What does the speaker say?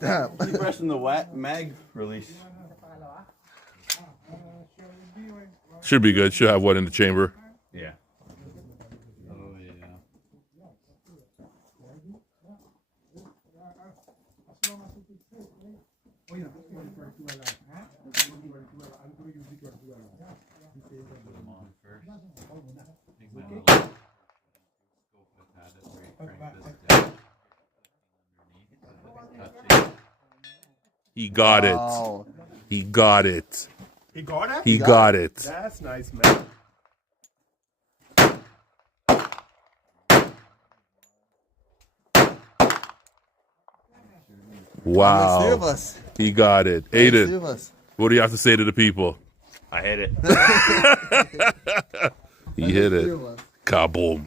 Keep pressing the wet mag release. Should be good. Should have one in the chamber. Yeah. Oh yeah. He got Wow. it. He got it. He got it? He got it. That's nice, man. Wow. Three of us. He got it. Three Aiden, of us. what do you have to say to the people? I hit it. He hit Three it. of us. Kaboom.